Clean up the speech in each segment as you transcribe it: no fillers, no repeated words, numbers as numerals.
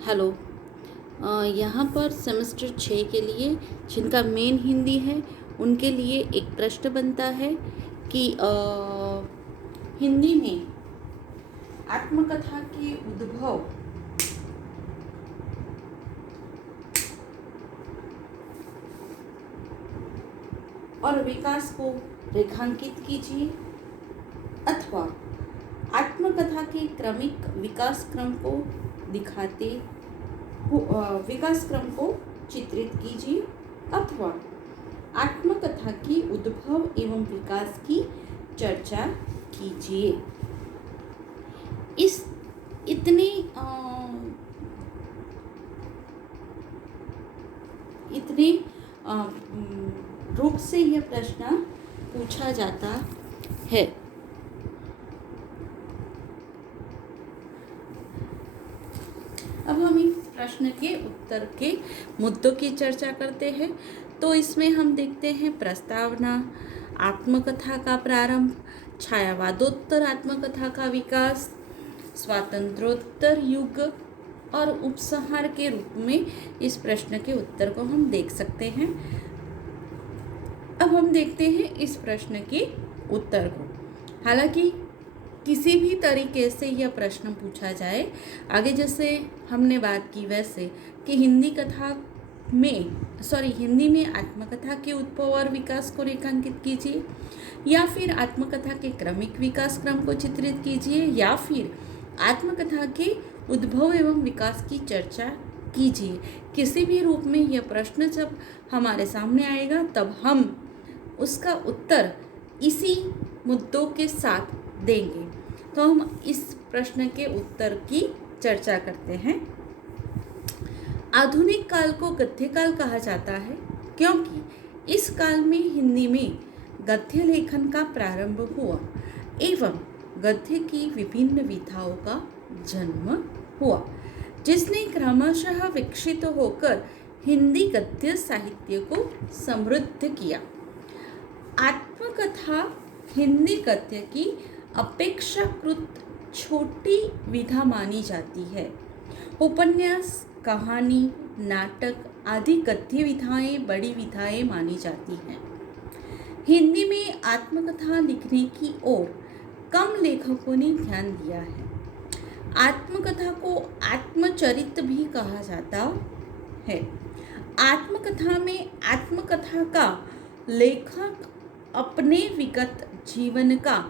Hello. यहाँ पर semester 6 के लिए जिनका मेन हिंदी है उनके लिए एक प्रश्न बनता है कि हिंदी में आत्मकथा के उद्भव और विकास को रेखांकित कीजिए अथवा आत्मकथा के क्रमिक विकास क्रम को दिखाते विकास क्रम को चित्रित कीजिए अथवा आत्मकथा की उद्भव एवं विकास की चर्चा कीजिए। इस इतने इतने रूप से यह प्रश्न पूछा जाता है। अब हम इस प्रश्न के उत्तर के मुद्दों की चर्चा करते हैं। तो इसमें हम देखते हैं प्रस्तावना, आत्मकथा का प्रारंभ, छायावादोत्तर आत्मकथा का विकास, स्वातंत्रोत्तर युग और उपसंहार के रूप में इस प्रश्न के उत्तर को हम देख सकते हैं। अब हम देखते हैं इस प्रश्न के उत्तर को। हालांकि किसी भी तरीके से यह प्रश्न पूछा जाए, आगे जैसे हमने बात की वैसे कि हिंदी में आत्मकथा के उद्भव और विकास को रेखांकित कीजिए, या फिर आत्मकथा के क्रमिक विकास क्रम को चित्रित कीजिए, या फिर आत्मकथा के उद्भव एवं विकास की चर्चा कीजिए। किसी भी रूप में यह प्रश्न जब हमारे सामने आएगा तब हम उसका उत्तर इसी मुद्दों के साथ देंगे। तो हम इस प्रश्न के उत्तर की चर्चा करते हैं। आधुनिक काल को गद्य काल कहा जाता है क्योंकि इस काल में हिंदी में गद्य लेखन का प्रारंभ हुआ एवं गद्य की विभिन्न विधाओं का जन्म हुआ, जिसने क्रमशः विकसित होकर हिंदी गद्य साहित्य को समृद्ध किया। आत्मकथा हिंदी गद्य की अपेक्षाकृत छोटी विधा मानी जाती है। उपन्यास, कहानी, नाटक आदि गद्य विधाएं बड़ी विधाएं मानी जाती हैं। हिंदी में आत्मकथा लिखने की ओर कम लेखकों ने ध्यान दिया है। आत्मकथा को आत्मचरित भी कहा जाता है। आत्मकथा में आत्मकथा का लेखक अपने विगत जीवन का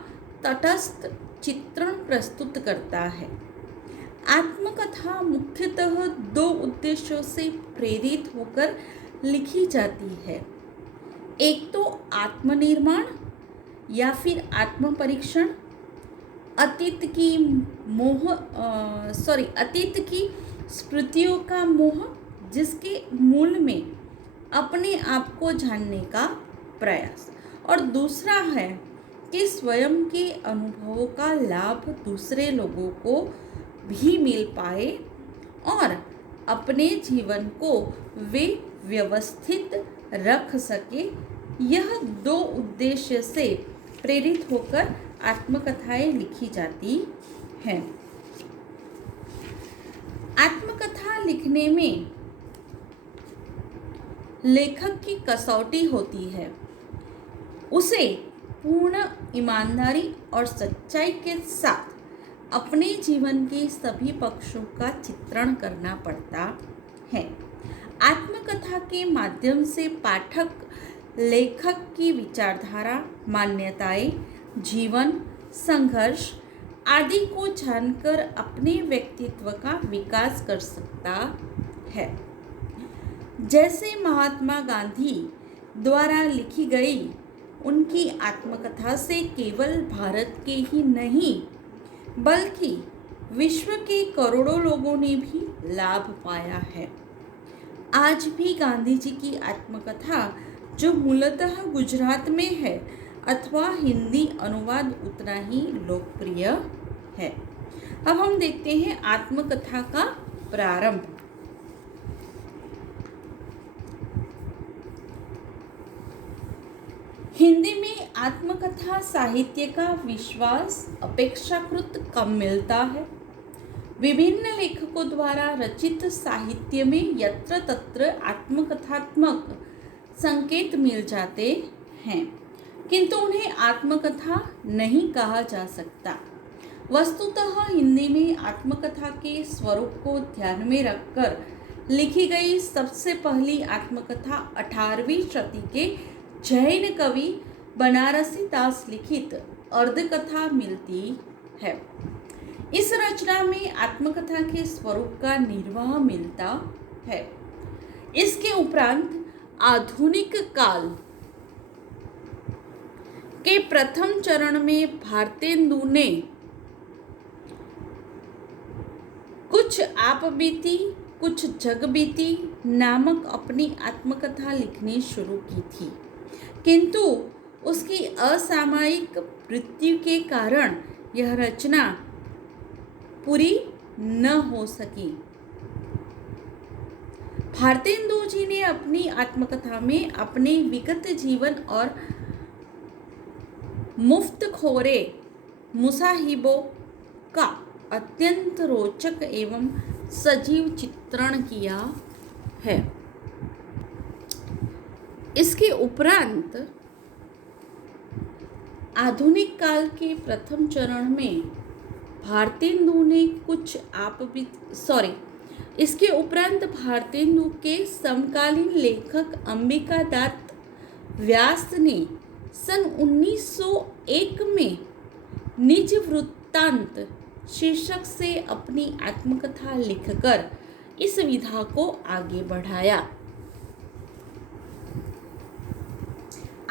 तटस्थ चित्रण प्रस्तुत करता है। आत्मकथा मुख्यतः दो उद्देश्यों से प्रेरित होकर लिखी जाती है। एक तो आत्मनिर्माण या फिर आत्मपरीक्षण, अतीत की स्मृतियों का मोह, जिसके मूल में अपने आप को जानने का प्रयास, और दूसरा है कि स्वयं के अनुभवों का लाभ दूसरे लोगों को भी मिल पाए और अपने जीवन को वे व्यवस्थित रख सके। यह दो उद्देश्य से प्रेरित होकर आत्मकथाएं लिखी जाती हैं। आत्मकथा लिखने में लेखक की कसौटी होती है। उसे पूर्ण ईमानदारी और सच्चाई के साथ अपने जीवन के सभी पक्षों का चित्रण करना पड़ता है। आत्मकथा के माध्यम से पाठक लेखक की विचारधारा, मान्यताएं, जीवन, संघर्ष आदि को जानकर अपने व्यक्तित्व का विकास कर सकता है। जैसे महात्मा गांधी द्वारा लिखी गई उनकी आत्मकथा से केवल भारत के ही नहीं बल्कि विश्व के करोड़ों लोगों ने भी लाभ पाया है। आज भी गांधी जी की आत्मकथा, जो मूलतः गुजरात में है, अथवा हिंदी अनुवाद उतना ही लोकप्रिय है। अब हम देखते हैं आत्मकथा का प्रारंभ। हिंदी में आत्मकथा साहित्य का विश्वास अपेक्षाकृत कम मिलता है। विभिन्न लेखकों द्वारा रचित साहित्य में यत्र तत्र आत्मकथात्मक संकेत मिल जाते हैं, किंतु उन्हें आत्मकथा नहीं कहा जा सकता। वस्तुतः हिंदी में आत्मकथा के स्वरूप को ध्यान में रखकर लिखी गई सबसे पहली आत्मकथा 18वीं शती के जैन कवि बनारसी दास लिखित अर्धकथा मिलती है। इस रचना में आत्मकथा के स्वरूप का निर्वाह मिलता है। इसके उपरांत आधुनिक काल के प्रथम चरण में भारतेंदु ने कुछ आप बीती कुछ जग बीती नामक अपनी आत्मकथा लिखनी शुरू की थी, किंतु उसकी असामयिक मृत्यु के कारण यह रचना पूरी न हो सकी। भारतेंदु जी ने अपनी आत्मकथा में अपने विगत जीवन और मुफ्तखोरे मुसाहिबों का अत्यंत रोचक एवं सजीव चित्रण किया है। इसके उपरांत आधुनिक काल के प्रथम चरण में भारतेंदु ने कुछ इसके उपरांत भारतेंदु के समकालीन लेखक अंबिकादास व्यास ने सन 1901 में निज वृत्तांत शीर्षक से अपनी आत्मकथा लिखकर इस विधा को आगे बढ़ाया।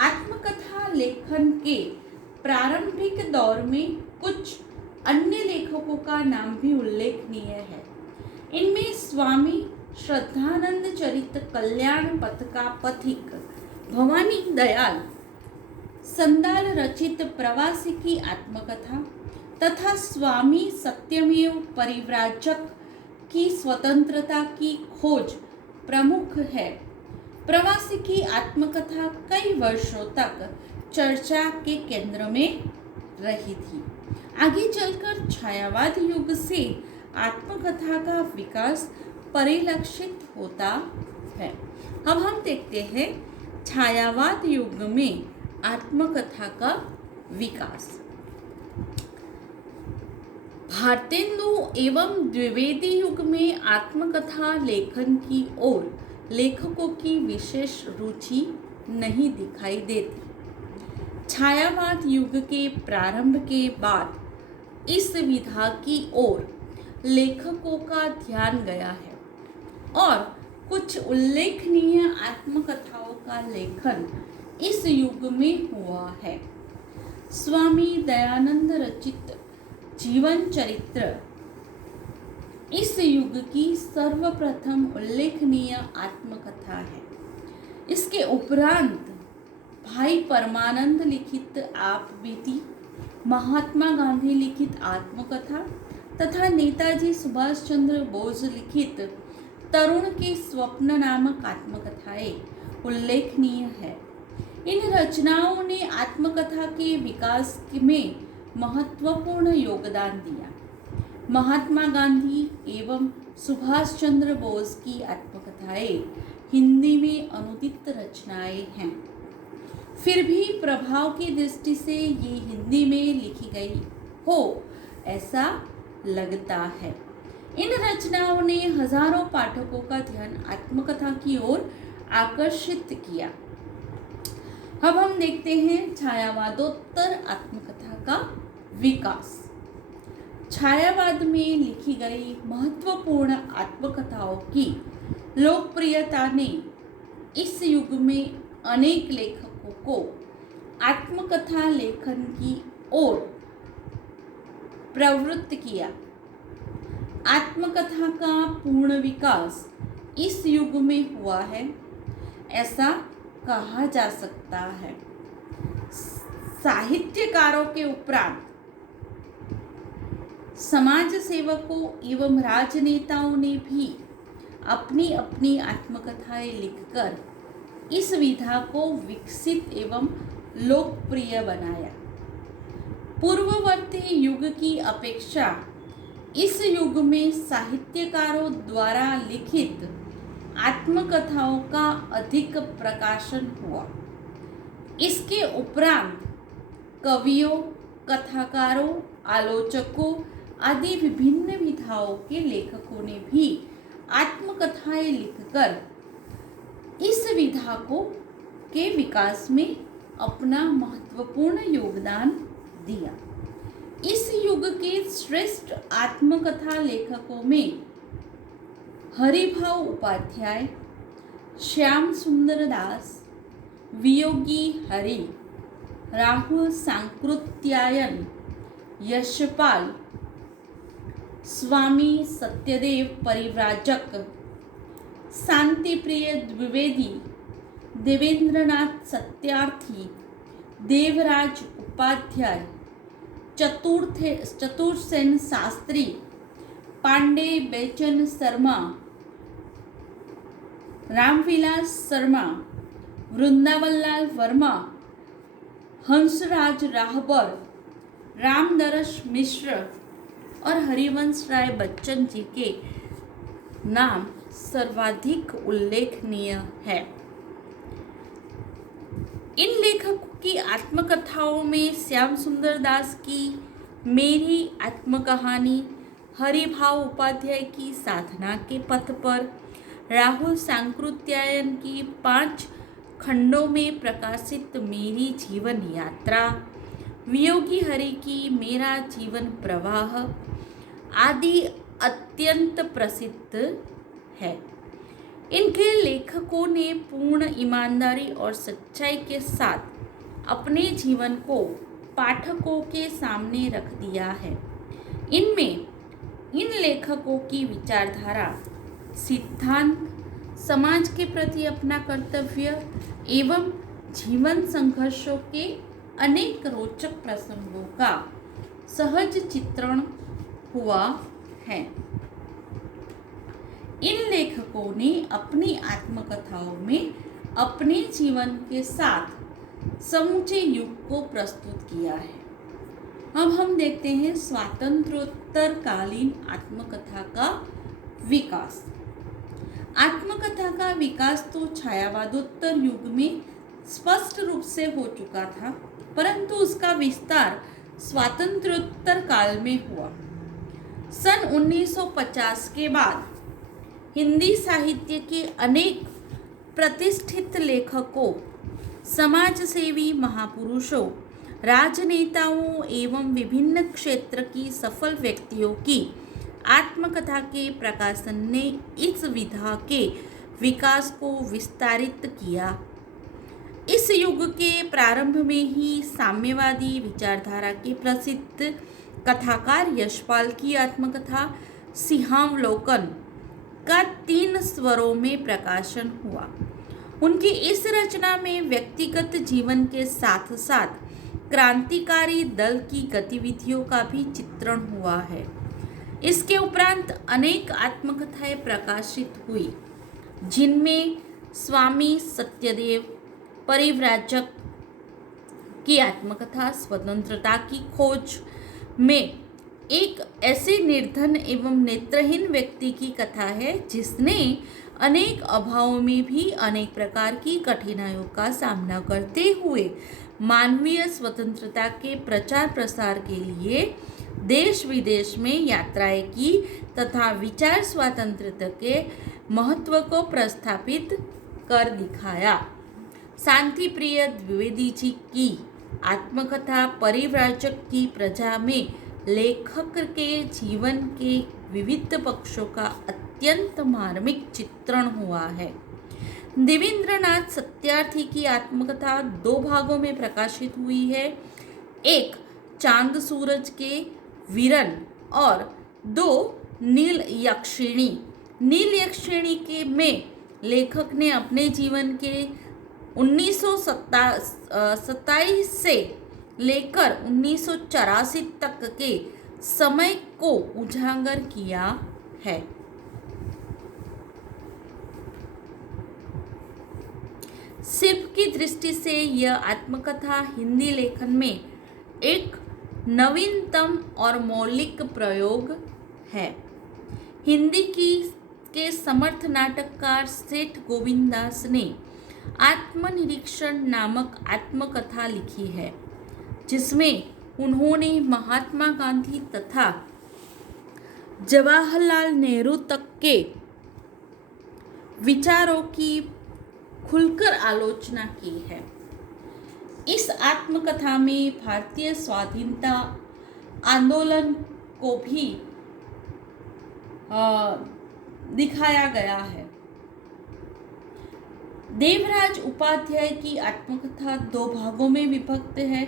आत्मकथा लेखन के प्रारंभिक दौर में कुछ अन्य लेखकों का नाम भी उल्लेखनीय है। इनमें स्वामी श्रद्धानंद चरित कल्याण पथ का पथिक भवानी दयाल संदाल रचित प्रवासी की आत्मकथा तथा स्वामी सत्यमेव परिव्राजक की स्वतंत्रता की खोज प्रमुख है। प्रवासी की आत्मकथा कई वर्षों तक चर्चा के केंद्र में रही थी। आगे चलकर छायावाद युग से आत्मकथा का विकास परिलक्षित होता है। अब हम देखते हैं छायावाद युग में आत्मकथा का विकास। भारतेंदु एवं द्विवेदी युग में आत्मकथा लेखन की ओर लेखकों की विशेष रुचि नहीं दिखाई देती। छायावाद युग के प्रारंभ के बाद इस विधा की ओर लेखकों का ध्यान गया है और कुछ उल्लेखनीय आत्मकथाओं का लेखन इस युग में हुआ है। स्वामी दयानंद रचित जीवन चरित्र इस युग की सर्वप्रथम उल्लेखनीय आत्मकथा है। इसके उपरांत भाई परमानंद लिखित आप बीती, महात्मा गांधी लिखित आत्मकथा तथा नेताजी सुभाष चंद्र बोस लिखित तरुण के स्वप्न नामक आत्मकथाएं उल्लेखनीय है। इन रचनाओं ने आत्मकथा के विकास में महत्वपूर्ण योगदान दिया। महात्मा गांधी एवं सुभाष चंद्र बोस की आत्मकथाएं हिंदी में अनुदित रचनाएं हैं, फिर भी प्रभाव की दृष्टि से ये हिंदी में लिखी गई हो ऐसा लगता है। इन रचनाओं ने हजारों पाठकों का ध्यान आत्मकथा की ओर आकर्षित किया। अब हम देखते हैं छायावादोत्तर आत्मकथा का विकास। छायावाद में लिखी गई महत्वपूर्ण आत्मकथाओं की लोकप्रियता ने इस युग में अनेक लेखकों को आत्मकथा लेखन की ओर प्रवृत्त किया। आत्मकथा का पूर्ण विकास इस युग में हुआ है ऐसा कहा जा सकता है। साहित्यकारों के उपरांत समाज सेवकों एवं राजनेताओं ने भी अपनी अपनी आत्मकथाएं लिखकर इस विधा को विकसित एवं लोकप्रिय बनाया। पूर्ववर्ती युग की अपेक्षा इस युग में साहित्यकारों द्वारा लिखित आत्मकथाओं का अधिक प्रकाशन हुआ। इसके उपरांत कवियों, कथाकारों, आलोचकों आदि विभिन्न विधाओं के लेखकों ने भी आत्मकथाएं लिखकर इस विधा को के विकास में अपना महत्वपूर्ण योगदान दिया। इस युग के श्रेष्ठ आत्मकथा लेखकों में हरिभाऊ उपाध्याय, श्याम सुंदर दास, वियोगी हरि, राहुल सांकृत्यायन, यशपाल, स्वामी सत्यदेव परिव्राजक, शांतिप्रिय द्विवेदी, देवेंद्रनाथ सत्यार्थी, देवराज उपाध्याय, चतुर्सेन शास्त्री, पांडे बेचन शर्मा, रामविलास शर्मा, वृंदावनलाल वर्मा, हंसराज राहबर, रामदरस मिश्र और हरिवंश राय बच्चन जी के नाम सर्वाधिक उल्लेखनीय है। इन लेखकों की आत्मकथाओं में श्याम सुंदर दास की मेरी आत्मकहानी, हरिभाऊ उपाध्याय की साधना के पथ पर, राहुल सांकृत्यायन की 5 खंडों में प्रकाशित मेरी जीवन यात्रा, वियोगी हरि की मेरा जीवन प्रवाह आदि अत्यंत प्रसिद्ध है। इनके लेखकों ने पूर्ण ईमानदारी और सच्चाई के साथ अपने जीवन को पाठकों के सामने रख दिया है। इन लेखकों की विचारधारा, सिद्धांत, समाज के प्रति अपना कर्तव्य एवं जीवन संघर्षों के अनेक रोचक प्रसंगों का सहज चित्रण हुआ है। इन लेखकों ने अपनी आत्मकथाओं में अपने जीवन के साथ समूचे युग को प्रस्तुत किया है। अब हम देखते हैं स्वातंत्रोत्तर कालीन आत्मकथा का विकास। आत्मकथा का विकास तो छायावादोत्तर युग में स्पष्ट रूप से हो चुका था, परंतु उसका विस्तार स्वातंत्रोत्तर काल में हुआ। सन 1950 के बाद हिंदी साहित्य के अनेक प्रतिष्ठित लेखकों, समाजसेवी महापुरुषों, राजनेताओं एवं विभिन्न क्षेत्र की सफल व्यक्तियों की आत्मकथा के प्रकाशन ने इस विधा के विकास को विस्तारित किया। इस युग के प्रारंभ में ही साम्यवादी विचारधारा के प्रसिद्ध कथाकार यशपाल की आत्मकथा सिंहावलोकन का 3 स्वरों में प्रकाशन हुआ। उनकी इस रचना में व्यक्तिगत जीवन के साथ साथ क्रांतिकारी दल की गतिविधियों का भी चित्रण हुआ है। इसके उपरांत अनेक आत्मकथाएं प्रकाशित हुई, जिनमें स्वामी सत्यदेव परिव्राजक की आत्मकथा स्वतंत्रता की खोज में एक ऐसे निर्धन एवं नेत्रहीन व्यक्ति की कथा है जिसने अनेक अभावों में भी अनेक प्रकार की कठिनाइयों का सामना करते हुए मानवीय स्वतंत्रता के प्रचार प्रसार के लिए देश विदेश में यात्राएं की तथा विचार स्वातंत्रता के महत्व को प्रस्थापित कर दिखाया। शांतिप्रिय द्विवेदी जी की आत्मकथा परिव्राजक की प्रजा में लेखक के जीवन के विविध पक्षों का अत्यंत मार्मिक चित्रण हुआ है। देवेंद्रनाथ सत्यार्थी की आत्मकथा 2 भागों में प्रकाशित हुई है। एक चांद सूरज के वीरन और 2 नील यक्षिणी। नील यक्षिणी के में लेखक ने अपने जीवन के 1927 से लेकर 1984 तक के समय को उजागर किया है। शिल्प की दृष्टि से यह आत्मकथा हिंदी लेखन में एक नवीनतम और मौलिक प्रयोग है। हिंदी के समर्थ नाटककार सेठ गोविंददास ने आत्मनिरीक्षण नामक आत्मकथा लिखी है, जिसमें उन्होंने महात्मा गांधी तथा जवाहरलाल नेहरू तक के विचारों की खुलकर आलोचना की है। इस आत्मकथा में भारतीय स्वाधीनता आंदोलन को भी दिखाया गया है। देवराज उपाध्याय की आत्मकथा 2 भागों में विभक्त है।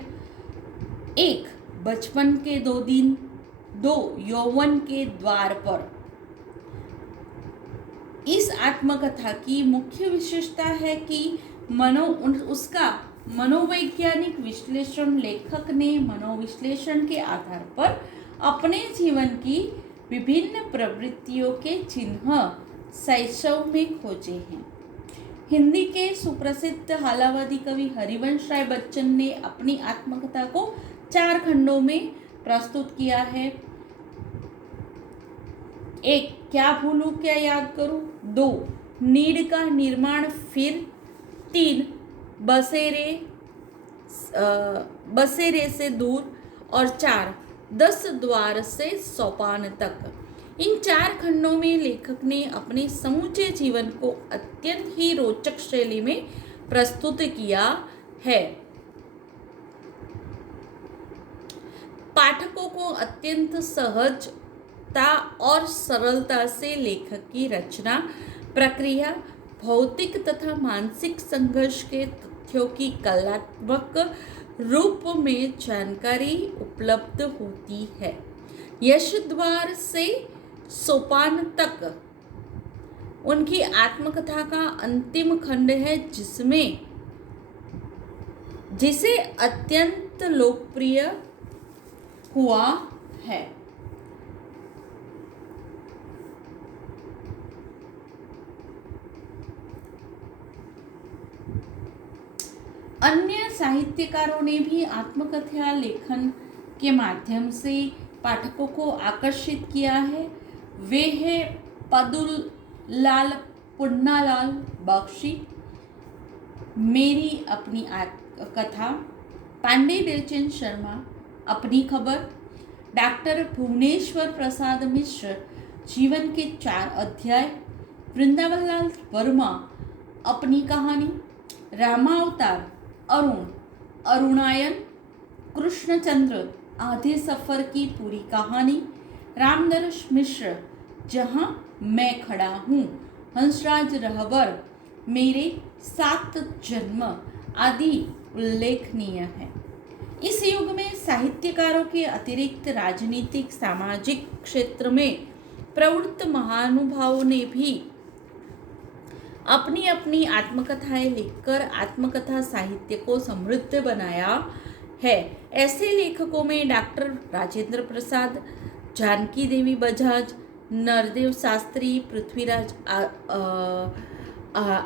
1 बचपन के 2 दिन, 2 यौवन के द्वार पर। इस आत्मकथा की मुख्य विशेषता है कि उसका मनोवैज्ञानिक विश्लेषण लेखक ने मनोविश्लेषण के आधार पर अपने जीवन की विभिन्न प्रवृत्तियों के चिन्ह शैशव में खोजे हैं। हिंदी के सुप्रसिद्ध हालावादी कवि हरिवंश राय बच्चन ने अपनी आत्मकथा को 4 खंडों में प्रस्तुत किया है। 1 क्या भूलूं क्या याद करूं, 2 नीड का निर्माण, फिर 3 बसेरे से दूर, और 4 10 द्वार से सोपान तक। इन 4 खंडों में लेखक ने अपने समूचे जीवन को अत्यंत ही रोचक शैली में प्रस्तुत किया है। पाठकों को अत्यंत सहजता और सरलता से लेखक की रचना प्रक्रिया, भौतिक तथा मानसिक संघर्ष के तथ्यों की कलात्मक रूप में जानकारी उपलब्ध होती है। यशद्वार से सोपान तक उनकी आत्मकथा का अंतिम खंड है, जिसे अत्यंत लोकप्रिय हुआ है। अन्य साहित्यकारों ने भी आत्मकथा लेखन के माध्यम से पाठकों को आकर्षित किया है। वे हैं पद्मलाल पुन्नालाल बख्शी, मेरी अपनी कथा, पांडे दिलचंद शर्मा, अपनी खबर, डॉक्टर भुवनेश्वर प्रसाद मिश्र, जीवन के 4 अध्याय, वृंदावनलाल वर्मा, अपनी कहानी, रामावतार, अरुणायन, कृष्णचंद्र, आधे सफर की पूरी कहानी, रामनरेश मिश्र, जहां मैं खड़ा हूँ, हंसराज रहबर, मेरे 7 जन्म आदि उल्लेखनीय है। इस युग में साहित्यकारों के अतिरिक्त राजनीतिक सामाजिक क्षेत्र में प्रवृत्त महानुभावों ने भी अपनी अपनी आत्मकथाएं लिखकर आत्मकथा साहित्य को समृद्ध बनाया है। ऐसे लेखकों में डॉक्टर राजेंद्र प्रसाद, जानकी देवी बजाज, नरदेव शास्त्री, पृथ्वीराज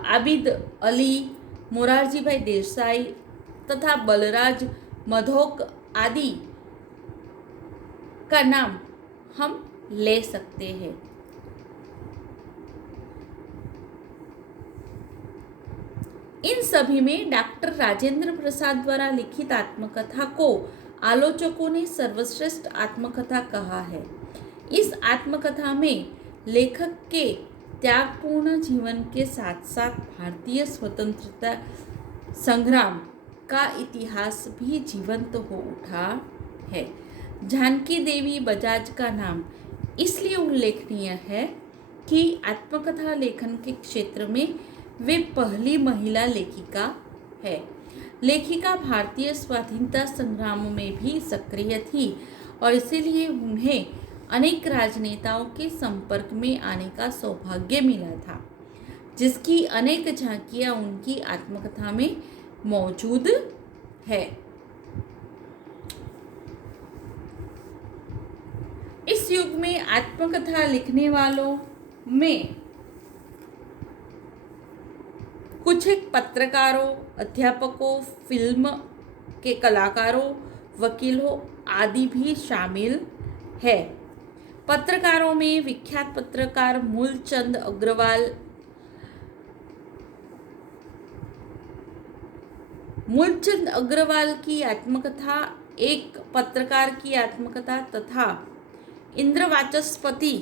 आबिद अली, मोरारजी भाई देसाई तथा बलराज मधोक आदि का नाम हम ले सकते हैं। इन सभी में डॉक्टर राजेंद्र प्रसाद द्वारा लिखित आत्मकथा को आलोचकों ने सर्वश्रेष्ठ आत्मकथा कहा है। इस आत्मकथा में लेखक के त्यागपूर्ण जीवन के साथ साथ भारतीय स्वतंत्रता संग्राम का इतिहास भी जीवंत हो उठा है। जानकी देवी बजाज का नाम इसलिए उल्लेखनीय है कि आत्मकथा लेखन के क्षेत्र में वे पहली महिला लेखिका है। लेखिका भारतीय स्वाधीनता संग्राम में भी सक्रिय थी और इसीलिए उन्हें अनेक राजनेताओं के संपर्क में आने का सौभाग्य मिला था, जिसकी अनेक झांकियां उनकी आत्मकथा में मौजूद है। इस युग में आत्मकथा लिखने वालों में कुछ एक पत्रकारों, अध्यापकों, फिल्म के कलाकारों, वकीलों आदि भी शामिल है। पत्रकारों में विख्यात पत्रकार मूलचंद अग्रवाल की आत्मकथा, एक पत्रकार की आत्मकथा तथा इंद्रवाचस्पति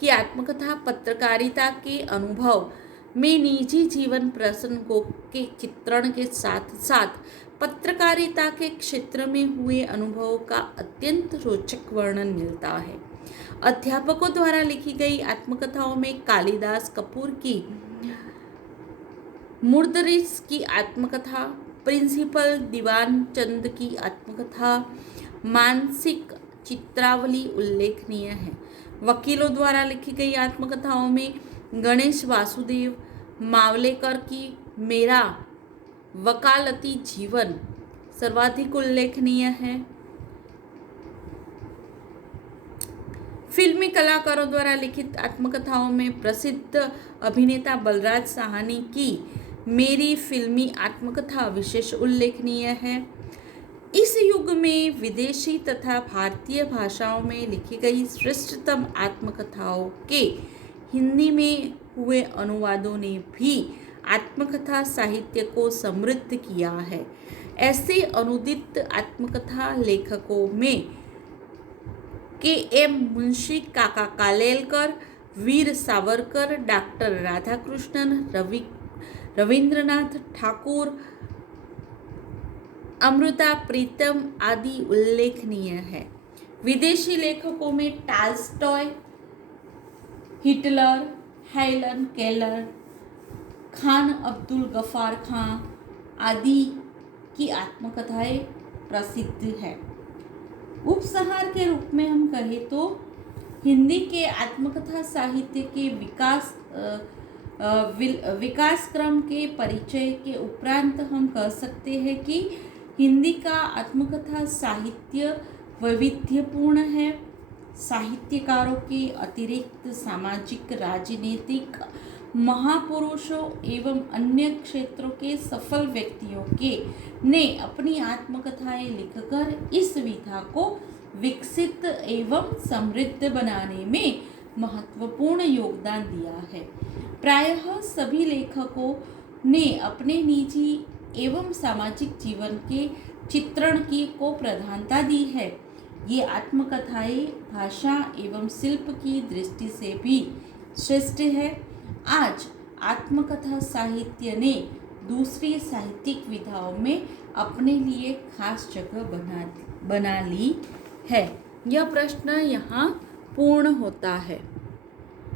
की आत्मकथा पत्रकारिता के अनुभव में निजी जीवन प्रसंगों के चित्रण के साथ साथ पत्रकारिता के क्षेत्र में हुए अनुभवों का अत्यंत रोचक वर्णन मिलता है। अध्यापकों द्वारा लिखी गई आत्मकथाओं में कालिदास कपूर की मुर्दरिस की आत्मकथा, प्रिंसिपल दीवान चंद की आत्मकथा, मानसिक चित्रावली उल्लेखनीय है। वकीलों द्वारा लिखी गई आत्मकथाओं में गणेश वासुदेव मावलेकर की मेरा वकालती जीवन सर्वाधिक उल्लेखनीय है। फिल्मी कलाकारों द्वारा लिखित आत्मकथाओं में प्रसिद्ध अभिनेता बलराज साहनी की मेरी फिल्मी आत्मकथा विशेष उल्लेखनीय है। इस युग में विदेशी तथा भारतीय भाषाओं में लिखी गई श्रेष्ठतम आत्मकथाओं के हिंदी में हुए अनुवादों ने भी आत्मकथा साहित्य को समृद्ध किया है। ऐसे अनुदित आत्मकथा लेखकों में के.एम. मुंशी, काका कालेलकर, वीर सावरकर, डॉक्टर राधाकृष्णन, रविंद्रनाथ ठाकुर, अमृता प्रीतम आदि उल्लेखनीय है। विदेशी लेखकों में Tolstoy, Hitler, Helen Keller, Khan Abdul Ghaffar Khan आदि की आत्मकथाएं प्रसिद्ध है। उपसंहार के रूप में हम कहें तो हिंदी के आत्मकथा साहित्य के विकास क्रम के परिचय के उपरांत हम कह सकते हैं कि हिंदी का आत्मकथा साहित्य वैविध्यपूर्ण है। साहित्यकारों के अतिरिक्त सामाजिक, राजनीतिक महापुरुषों एवं अन्य क्षेत्रों के सफल व्यक्तियों ने अपनी आत्मकथाएं लिखकर इस विधा को विकसित एवं समृद्ध बनाने में महत्वपूर्ण योगदान दिया है। प्रायः सभी लेखकों ने अपने निजी एवं सामाजिक जीवन के चित्रण को प्रधानता दी है। ये आत्मकथाएं भाषा एवं शिल्प की दृष्टि से भी श्रेष्ठ है। आज आत्मकथा साहित्य ने दूसरी साहित्यिक विधाओं में अपने लिए खास जगह बना ली है। यह प्रश्न यहाँ पूर्ण होता है।